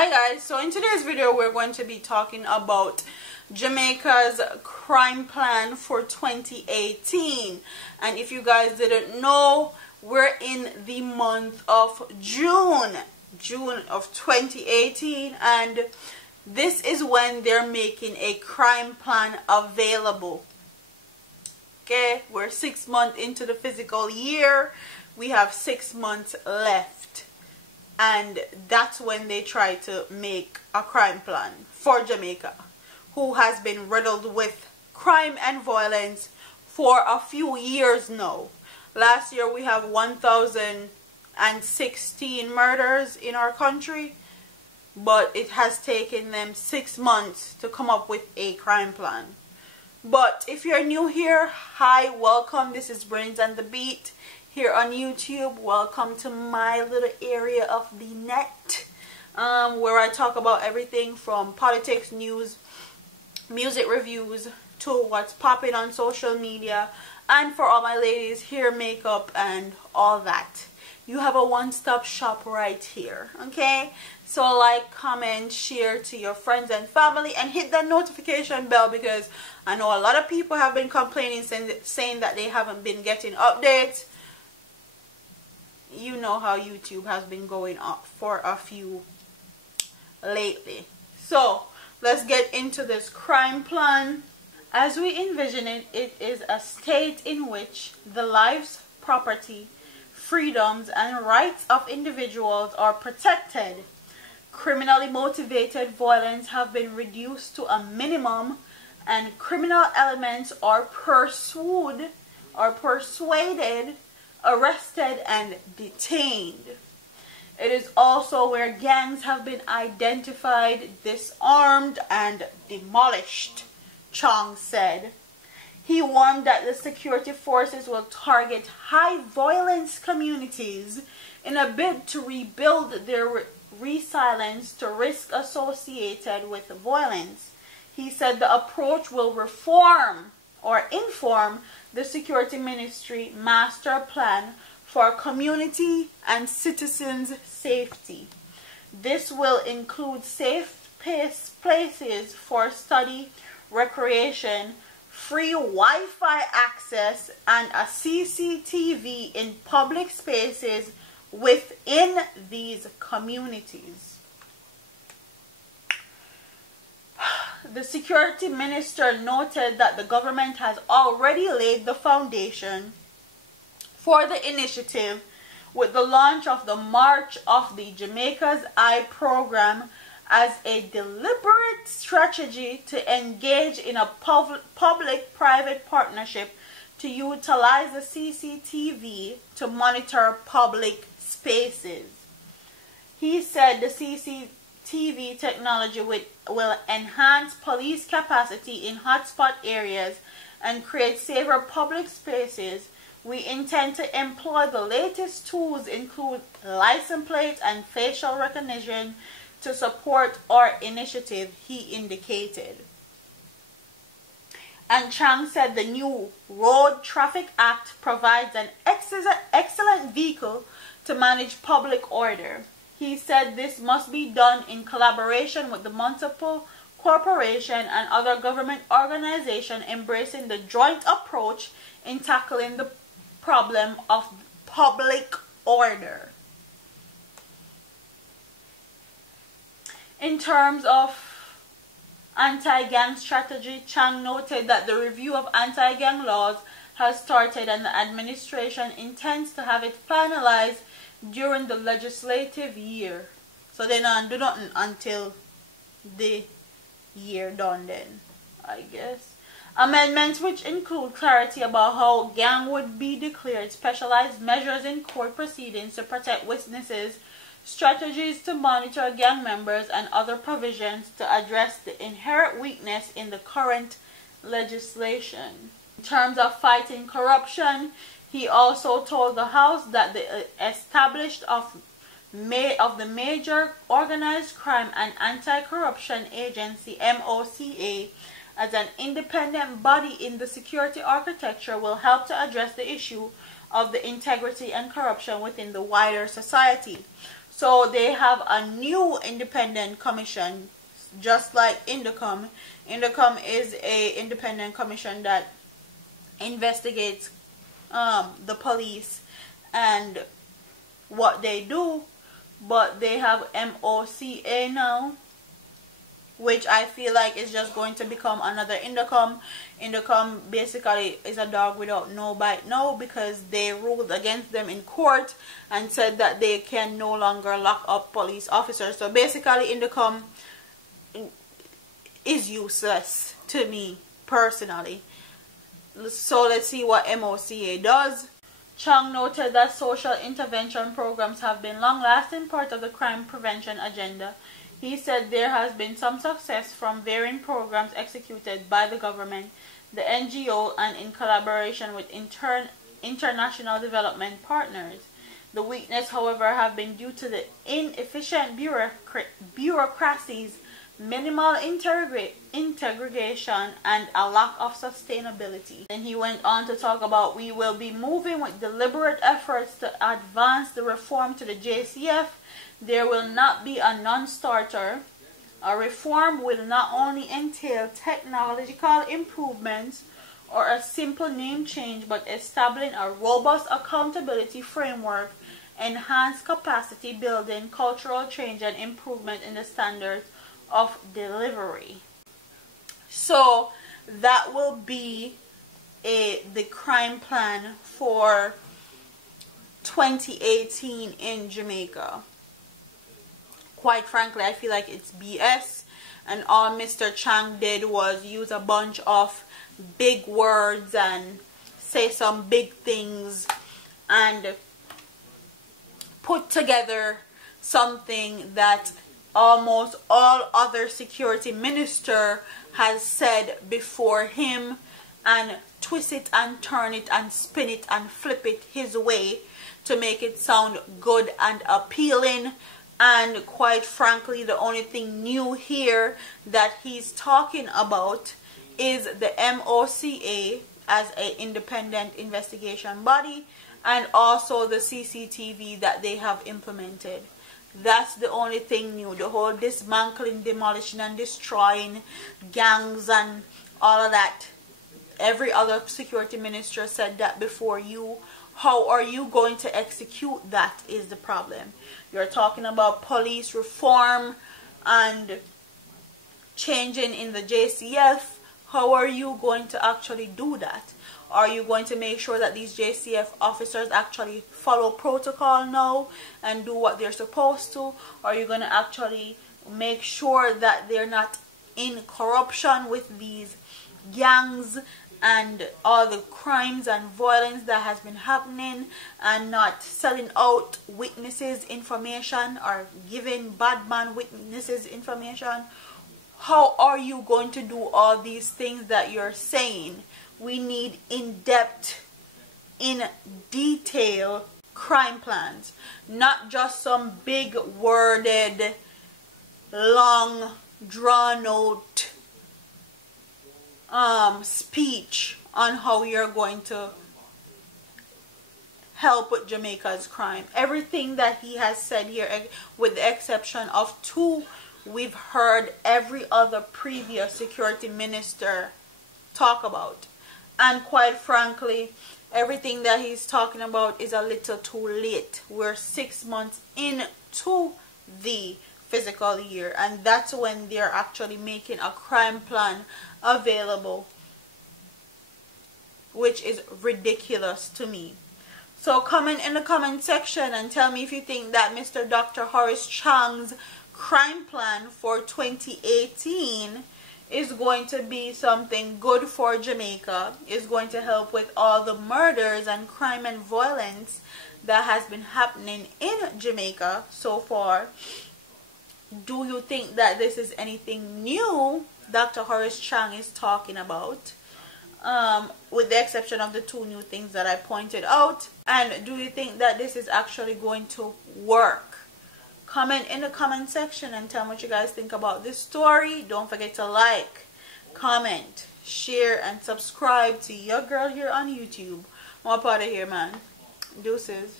Hi guys, so in today's video we're going to be talking about Jamaica's crime plan for 2018. And if you guys didn't know, we're in the month of June of 2018, and this is when they're making a crime plan available. Okay, we're 6 months into the fiscal year. We have 6 months left. And that's when they try to make a crime plan for Jamaica, who has been riddled with crime and violence for a few years now. Last year we have 1,016 murders in our country, but it has taken them 6 months to come up with a crime plan. But if you're new here, hi, welcome. This is Brains and the Beat here on YouTube. Welcome to my little area of the net, where I talk about everything from politics, news, music reviews, to what's popping on social media, and for all my ladies, hair, makeup, and all that. You have a one-stop shop right here, okay? So like, comment, share to your friends and family, and hit that notification bell, because I know a lot of people have been complaining, saying that they haven't been getting updates. You know how YouTube has been going up for a few lately. So let's get into this crime plan. As we envision it, it is a state in which the lives, property, freedoms, and rights of individuals are protected. Criminally motivated violence have been reduced to a minimum, and criminal elements are persuaded, arrested, and detained. It is also where gangs have been identified, disarmed, and demolished, Chong said. He warned that the security forces will target high violence communities in a bid to rebuild their resilience to risk associated with violence. He said the approach will reform or inform the Security Ministry Master Plan for community and citizens' safety. This will include safe places for study, recreation, free Wi-Fi access, and a CCTV in public spaces within these communities. The security minister noted that the government has already laid the foundation for the initiative with the launch of the March of the Jamaica's Eye program as a deliberate strategy to engage in a public-private partnership to utilize the CCTV to monitor public spaces. He said the CCTV technology will enhance police capacity in hotspot areas and create safer public spaces. We intend to employ the latest tools, include license plates and facial recognition, to support our initiative, he indicated. And Chang said the new Road Traffic Act provides an excellent vehicle to manage public order. He said this must be done in collaboration with the municipal corporation and other government organizations, embracing the joint approach in tackling the problem of public order. In terms of anti-gang strategy, Chang noted that the review of anti-gang laws has started, and the administration intends to have it finalized during the legislative year. So they don't do nothing until the year done then, I guess. Amendments which include clarity about how gang would be declared, specialized measures in court proceedings to protect witnesses, strategies to monitor gang members, and other provisions to address the inherent weakness in the current legislation. In terms of fighting corruption, he also told the House that the establishment of the Major Organized Crime and Anti-Corruption Agency, MOCA, as an independent body in the security architecture will help to address the issue of the integrity and corruption within the wider society. So they have a new independent commission, just like Indicom. Indicom is a independent commission that investigates the police and what they do, but they have MOCA now, which I feel like is just going to become another Indicom. Indicom basically is a dog without no bite now, because they ruled against them in court and said that they can no longer lock up police officers. So basically Indicom is useless to me personally. So let's see what MOCA does. Chang noted that social intervention programs have been long-lasting part of the crime prevention agenda. He said there has been some success from varying programs executed by the government, the NGO, and in collaboration with international development partners. The weakness, however, have been due to the inefficient bureaucracies, minimal integration, and a lack of sustainability. Then he went on to talk about, we will be moving with deliberate efforts to advance the reform to the JCF. There will not be a non-starter. A reform will not only entail technological improvements or a simple name change, but establishing a robust accountability framework, enhanced capacity building, cultural change, and improvement in the standards of delivery. So that will be the crime plan for 2018 in Jamaica. Quite frankly, I feel like it's BS, and all Mr. Chang did was use a bunch of big words and say some big things and put together something that almost all other security minister has said before him, and twist it and turn it and spin it and flip it his way to make it sound good and appealing. And quite frankly, the only thing new here that he's talking about is the MOCA as an independent investigation body, and also the CCTV that they have implemented. That's the only thing new. The whole dismantling, demolishing, and destroying gangs and all of that. Every other security minister said that before you. How are you going to execute that is the problem. You're talking about police reform and changing in the JCF. How are you going to actually do that? Are you going to make sure that these JCF officers actually follow protocol now and do what they're supposed to? Are you going to actually make sure that they're not in corruption with these gangs and all the crimes and violence that has been happening, and not selling out witnesses information or giving bad man witnesses information? How are you going to do all these things that you're saying? We need in-depth, in detail crime plans, not just some big worded, long drawn out speech on how you're going to help with Jamaica's crime. Everything that he has said here, with the exception of two, we've heard every other previous security minister talk about. And quite frankly, everything that he's talking about is a little too late. We're 6 months into the fiscal year, and that's when they're actually making a crime plan available, which is ridiculous to me. So comment in the comment section and tell me if you think that Mr. Dr. Horace Chang's crime plan for 2018 is going to be something good for Jamaica, is going to help with all the murders and crime and violence that has been happening in Jamaica so far. Do you think that this is anything new Dr. Horace Chang is talking about? With the exception of the two new things that I pointed out. And do you think that this is actually going to work? Comment in the comment section and tell me what you guys think about this story. Don't forget to like, comment, share, and subscribe to your girl here on YouTube. I'm up out of here, man. Deuces.